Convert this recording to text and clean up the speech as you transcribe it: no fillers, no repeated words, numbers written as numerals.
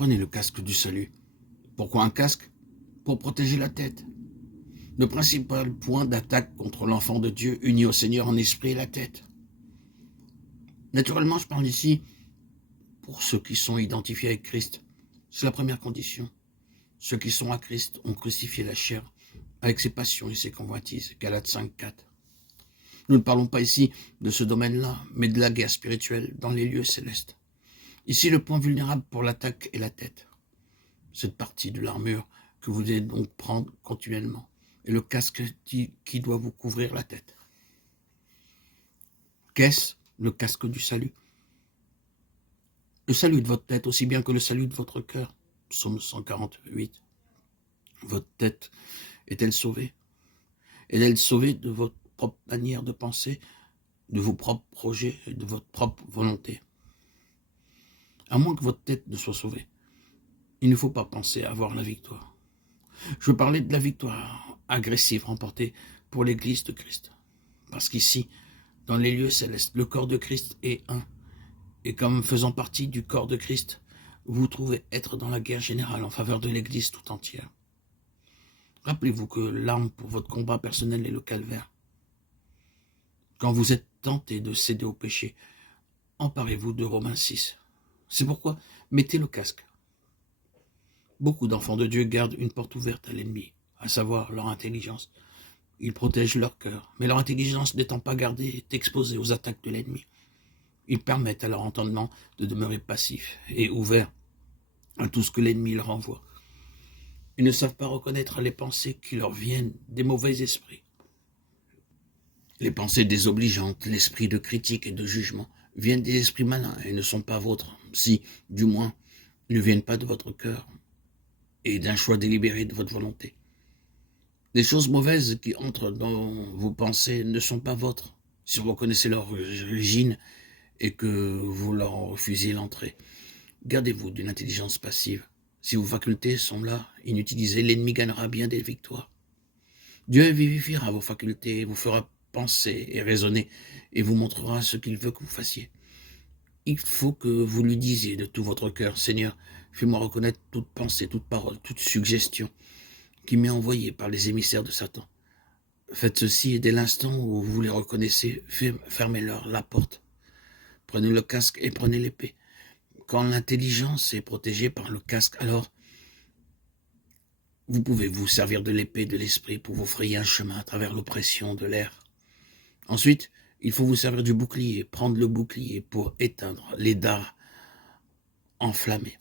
Prenez le casque du salut. Pourquoi un casque? Pour protéger la tête. Le principal point d'attaque contre l'enfant de Dieu uni au Seigneur en esprit est la tête. Naturellement, je parle ici pour ceux qui sont identifiés avec Christ. C'est la première condition. Ceux qui sont à Christ ont crucifié la chair avec ses passions et ses convoitises. Galates 5:4. Nous ne parlons pas ici de ce domaine-là, mais de la guerre spirituelle dans les lieux célestes. Ici, le point vulnérable pour l'attaque est la tête. Cette partie de l'armure que vous devez donc prendre continuellement. Et le casque qui doit vous couvrir la tête. Qu'est-ce le casque du salut? Le salut de votre tête, aussi bien que le salut de votre cœur. Psaume 148. Votre tête est-elle sauvée? Est-elle sauvée de votre propre manière de penser, de vos propres projets et de votre propre volonté? À moins que votre tête ne soit sauvée, il ne faut pas penser à avoir la victoire. Je veux parler de la victoire agressive remportée pour l'Église de Christ. Parce qu'ici, dans les lieux célestes, le corps de Christ est un. Et comme faisant partie du corps de Christ, vous trouvez être dans la guerre générale en faveur de l'Église tout entière. Rappelez-vous que l'arme pour votre combat personnel est le calvaire. Quand vous êtes tenté de céder au péché, emparez-vous de Romains 6. C'est pourquoi mettez le casque. Beaucoup d'enfants de Dieu gardent une porte ouverte à l'ennemi, à savoir leur intelligence. Ils protègent leur cœur, mais leur intelligence n'étant pas gardée est exposée aux attaques de l'ennemi. Ils permettent à leur entendement de demeurer passif et ouvert à tout ce que l'ennemi leur envoie. Ils ne savent pas reconnaître les pensées qui leur viennent des mauvais esprits. Les pensées désobligeantes, l'esprit de critique et de jugement viennent des esprits malins et ne sont pas vôtres, si, du moins, ne viennent pas de votre cœur et d'un choix délibéré de votre volonté. Les choses mauvaises qui entrent dans vos pensées ne sont pas vôtres, si vous reconnaissez leur origine et que vous leur refusez l'entrée. Gardez-vous d'une intelligence passive. Si vos facultés sont là, inutilisées, l'ennemi gagnera bien des victoires. Dieu vivifiera vos facultés, vous fera penser et raisonner, et vous montrera ce qu'il veut que vous fassiez. Il faut que vous lui disiez de tout votre cœur, Seigneur, fais-moi reconnaître toute pensée, toute parole, toute suggestion qui m'est envoyée par les émissaires de Satan. Faites ceci et dès l'instant où vous les reconnaissez, fermez-leur la porte. Prenez le casque et prenez l'épée. Quand l'intelligence est protégée par le casque, alors vous pouvez vous servir de l'épée de l'esprit pour vous frayer un chemin à travers l'oppression de l'air. Ensuite, il faut vous servir du bouclier, prendre le bouclier pour éteindre les dards enflammés.